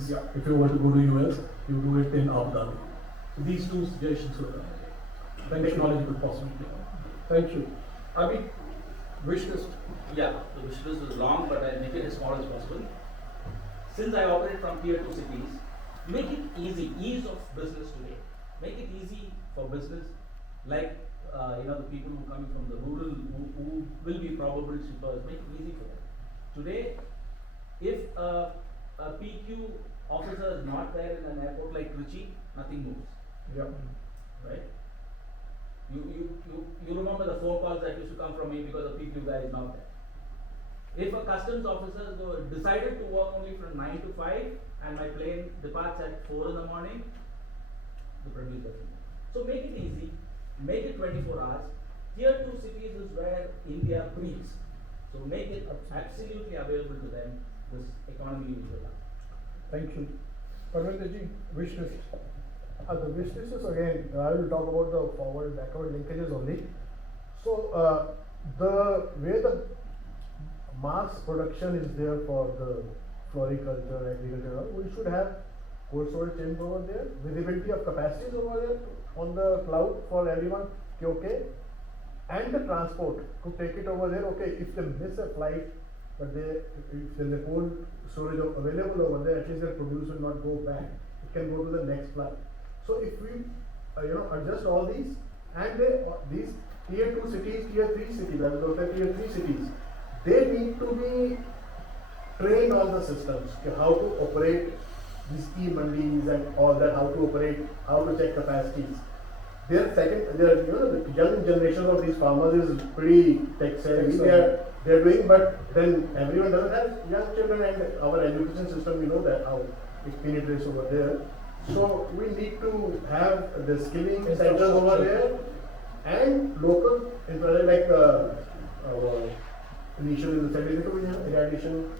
means if you were to go to US, you do it in Abu Dhabi. So these two suggestions were then technology could possibly be. Thank you. Abhi, wish list. Yeah, the wish list is long, but I'll make it as small as possible. Since I operate from tier 2 cities, make it easy, ease of business today. Make it easy for business, like the people who coming from the rural, who will be probable shippers, make it easy for them. Today, if a PQ officer is not there in an airport like Trichy, nothing moves, Yeah. right? You remember the phone calls that used to come from me because the PQ guy is not there. If a customs officer decided to work only from 9 to 5 and my plane departs at 4 in the morning, the produce doesn't move. So make it easy, make it 24 hours. Tier 2 cities is where India breathes. So make it absolutely available to them. This economy will go up. Thank you. Parvinder ji, wish list. The wish list is again, I will talk about the forward backward linkages only. So, the way the mass production is there for the floriculture, agriculture, we should have cold storage chamber over there, visibility of capacities over there on the cloud for everyone, okay, and the transport to take it over there, okay, if they miss a flight, but if there is a cold storage available over there, at least their produce will not go back, it can go to the next flight. So if we adjust all these, and these tier 2 cities, tier 3 cities, as well as tier 3 cities, they need to be trained on the systems, how to operate these e-mandis and all that, how to operate, how to check capacities. The young generation of these farmers is pretty tech savvy. They are doing, but then everyone doesn't have young children, and our education system, we know that how it penetrates over there. So we need to have the skilling centers over there and local infrastructure like our initial irrigation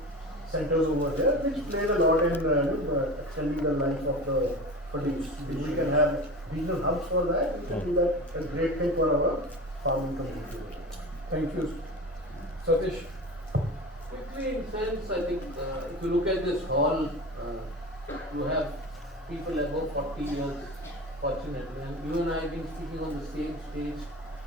centers over there, which plays a lot in extending the life of the produce. If we can have regional hubs for that, we can do that. A great thing for our farming community. Thank you. Satish. Quickly, in sense, I think if you look at this hall, you have people above 40 years, fortunately, and you and I have been speaking on the same stage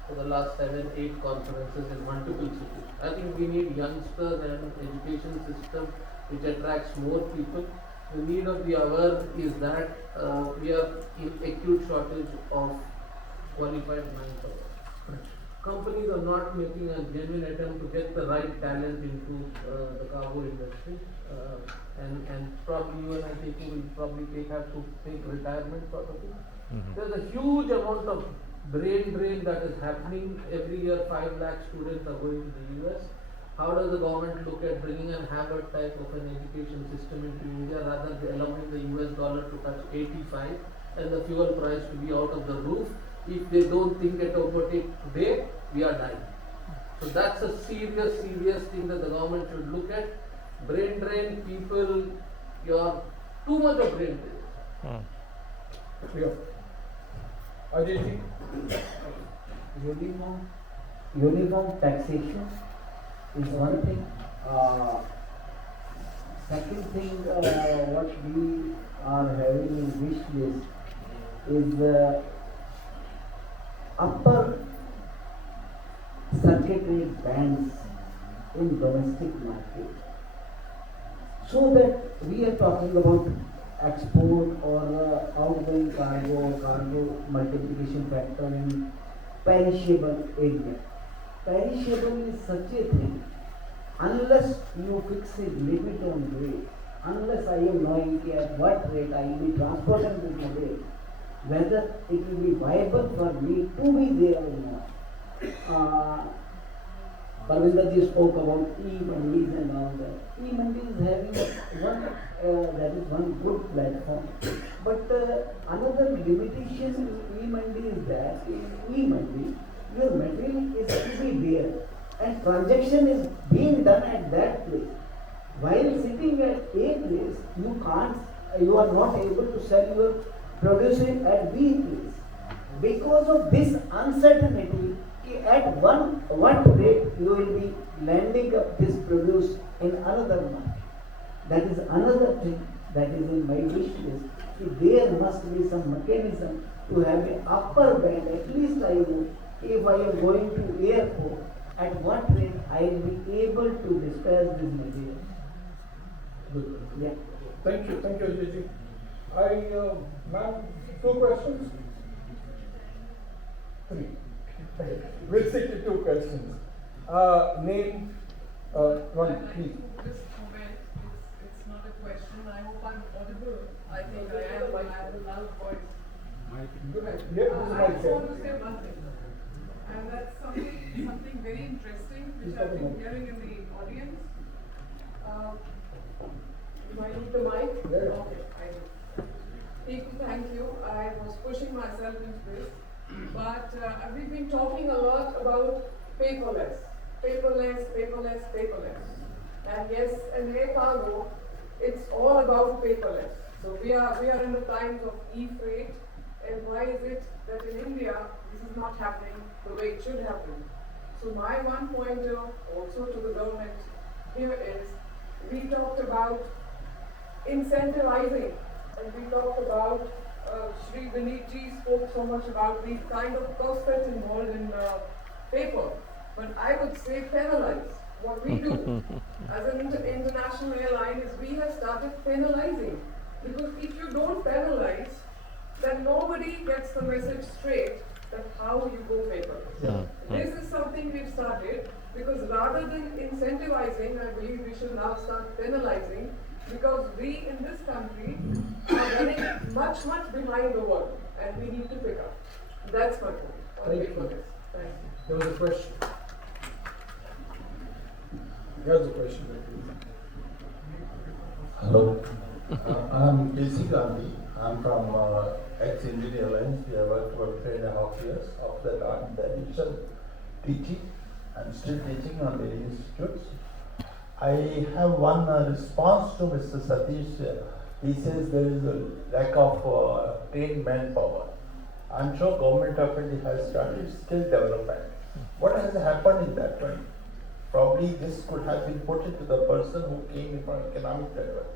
for the last 7-8 conferences in multiple cities. I think we need youngsters and education system which attracts more people. The need of the hour is that we are in acute shortage of qualified manpower. Companies are not making a genuine attempt to get the right talent into the cargo industry, and probably you and I will probably have to take retirement sort of thing. There's a huge amount of brain drain that is happening every year. 5 lakh students are going to the US. How does the government look at bringing an Harvard type of an education system into India rather than allowing the US dollar to touch 85 and the fuel price to be out of the roof? If they don't think about it today, we are dying. So that's a serious thing that the government should look at. Brain drain, people, you are too much of brain drain. Clear. Ajay ji. Uniform taxation is one thing. Second thing, what we are having in wish list is upper circuit rate bands in domestic market, so that we are talking about export or outgoing cargo multiplication factor in perishable area. Perishable is such a thing, unless you fix a limit on rate, unless I am knowing at what rate I will be transporting this material, whether it will be viable for me to be there or not. Parvinder ji spoke about e-mandis and all that. E-mandis is having one good platform. But another limitation in e-mandi is that in e-mandi, your material is to be there and transaction is being done at that place. While sitting at A place, you are not able to sell your produce at B place. Because of this uncertainty, at what rate you will be landing up this produce in another market. That is another thing. that is in my wish list. There must be some mechanism to have an upper band. At least I know if I am going to airport, at what rate I will be able to dispatch this material. Good. Yeah. Thank you, Ajay. Ma'am, 2 questions? 3. Okay. We'll stick to 2 questions. Name, one, please. This comment, it's not a question. I hope I'm audible. I think I am. I have a loud voice. Go ahead. Yeah, I this just is want to my say one thing. And that's something very interesting which I've been hearing in the audience. Do I need the mic? Yeah. Okay, I do. People, thank you. I was pushing myself into this. But we've been talking a lot about paperless. Paperless. And yes, in air cargo, it's all about paperless. So we are in the times of e-freight, and why is it that in India this is not happening the way it should happen? So my one pointer also to the government here is, we talked about incentivizing, and we talked about Shri Vineet ji spoke so much about the kind of cost that's involved in paper, but I would say penalize. What we do as an international airline is we have started penalizing, because if you don't penalize, then nobody gets the message straight that how you go paperless. This is something we've started, because rather than incentivizing, I believe we should now start penalizing, because we in this country are running much behind the world, and we need to pick up. That's my point on Thank you. paperless. Thank you. There was a question. Here's a question. Hello, I'm K.C. Gandhi. I'm from ex-Indian Airlines. We have worked for 3.5 years. After that, I'm the initial teaching. I'm still teaching on the institutes. I have one response to Mr. Satish. He says there is a lack of trained manpower. I'm sure government of India has started skill development. What has happened in that one? Probably this could have been put into the person who came in from economic background.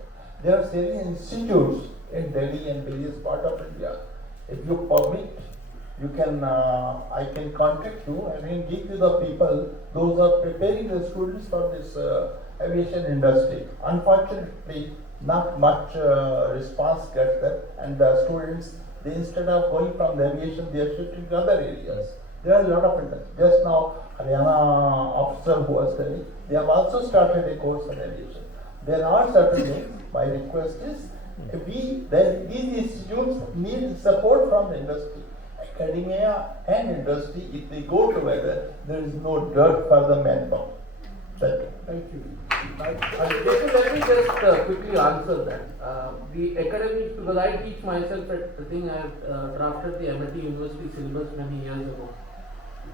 There are several institutes in Delhi and various parts of India. If you permit, you can, I can contact you and then give you the people, those are preparing the students for this aviation industry. Unfortunately, not much response gets there, and the students, they instead of going from the aviation, they are shifting to other areas. There are a lot of interest. Just now, Haryana officer who was telling, they have also started a course on aviation. There are certain things. My request is, these institutes need support from the industry. Academia and industry, if they go together, there is no dirt for the manpower. Thank you. Let me just quickly answer that. The academics, because I teach myself at the thing, I have drafted the MIT University syllabus many years ago.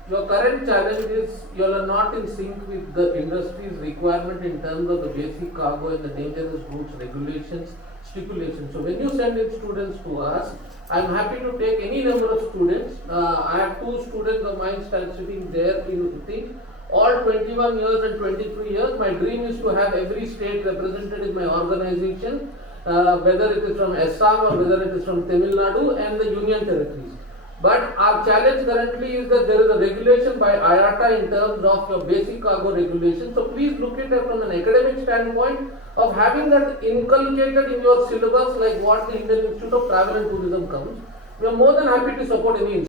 Your current challenge is you are not in sync with the industry's requirement in terms of the basic cargo and the dangerous goods regulations, stipulations. So when you send in students to us, I am happy to take any number of students. I have 2 students of mine sitting there in the thing. All 21 years and 23 years, my dream is to have every state represented in my organization, whether it is from Assam or whether it is from Tamil Nadu and the union territories. But our challenge currently is that there is a regulation by IATA in terms of your basic cargo regulation. So please look at it from an academic standpoint of having that inculcated in your syllabus, like what the Indian Institute of Travel and Tourism comes. We are more than happy to support any